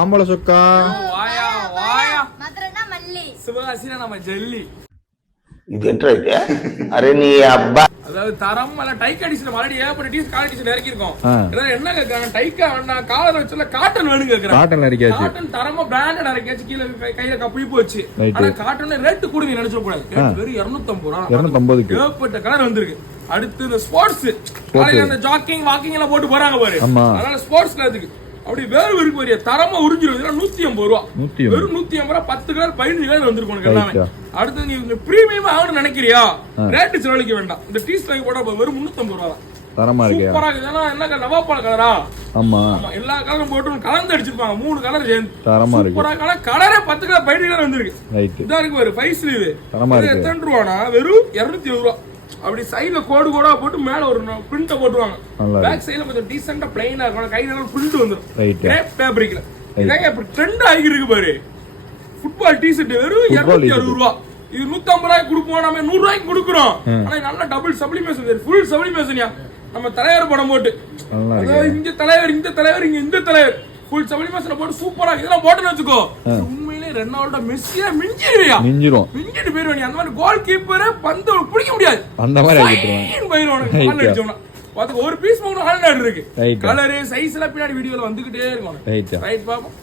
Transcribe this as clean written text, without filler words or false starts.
ஆம்பளை சொக்கா வாயா வாயா சிவகாசினா நம்ம ஜெல்லி. இது என்ன இது? அரே நீ அப்பா அதாவது தரம் அல்ல டைக் அடிஷன் ஆல்ரெடி ஏகப்பட்ட டீஸ் கால் அடிஷன் இறக்கி இருக்கோம். என்ன கேக்குறாங்க, டைக்கா வேண்டாம் காலர் வச்சுல காட்டன் வேணும் கேக்குறாங்க. காட்டன் இறக்கியாச்சு, காட்டன் தரமா பிராண்டட் இறக்கியாச்சு, கீழ கையில கப்பி போச்சு. ஆனா காட்டன் ரேட் கூட நீ நினைச்ச கூடாது, வெறும் 250 ரூபாய். 250க்கு ஏகப்பட்ட கலர் வந்திருக்கு. அடுத்து இந்த ஸ்போர்ட்ஸ் காலையில அந்த ஜாக்கிங் வாக்கிங் எல்லாம் போட்டு போறாங்க பாரு, அதனால ஸ்போர்ட்ஸ்ல இருக்கு அப்படி வேறு இருக்கு பாரு, தரமா உறிஞ்சிரும். 150 ரூபா, வெறும் 150 ரூபா. 10 கலர் 15 கலர் வந்திருக்கு எல்லாமே. அடுத்து நீ பிரீமியம் ஆகணும்னு நினைக்கிறியா, ரேட்டு செலவழிக்க வேண்டாம். இந்த டீஸ் வாங்கி போட்டா வெறும் 350 ரூபா தான். தரமா இருக்கு, சூப்பரா இருக்கு. என்ன நவாப்பால கலரா? ஆமா, எல்லா கலரும் போட்டு கலந்து அடிச்சிருப்பாங்க, 3 கலர் சேர்ந்து. தரமா இருக்கு. சூப்பரா கலர், கலரே 10 கலர் 15 கலர் வந்திருக்கு. இதா இருக்கு பாரு, 5 ஸ்லீவ். எத்தனை ரூபானா, வெறும் 220 ரூபா. அப்படி சைடுல கோடு கோடா போட்டு மேல ஒரு பிரிண்ட் போட்டுவாங்க. பேக் சைடுல கொஞ்சம் டீசென்ட்டா பிளைனா இருக்கும், கையில ஒரு பிரிண்ட் வந்துரும். கிரேப் ஃபேப்ரிக்ல இதாங்க இப்ப ட்ரெண்ட் ஆகி இருக்கு பாரு. ஃபுட்பால் டி-ஷர்ட் வெறும் 260 ரூபா. இது 150 ரூபாய்க்கு கொடுப்போம், நம்ம 100 ரூபாய்க்கு கொடுக்குறோம். ஆனா நல்ல டபுள் சப்ளிமேஷன், ஃபுல் சப்ளிமேஷன்யா. நம்ம தலைவர் படம் போட்டு, அதாவது இந்த தலைவர் இந்த தலைவர் இங்க இந்த தலைவர் ஃபுல் சப்ளிமேஷன் போட்டு சூப்பரா இதெல்லாம் போட்டுன்னு வச்சுக்கோ. உண்மையிலே ரெனால்டோ மெஸ்ஸியா மிஞ்சிடுவியா, மிஞ்சிட்டு போயிருவா. நீ அந்த மாதிரி கோல் கீப்பரை பந்து பிடிக்க முடியாது, அந்த மாதிரி போயிருவாங்க. ஒரு பீஸ் மூணு ஹால் இருக்கு. கலரு சைஸ் எல்லாம் பின்னாடி வீடியோல வந்துகிட்டே இருக்கும். ரைட் பாப்போம்.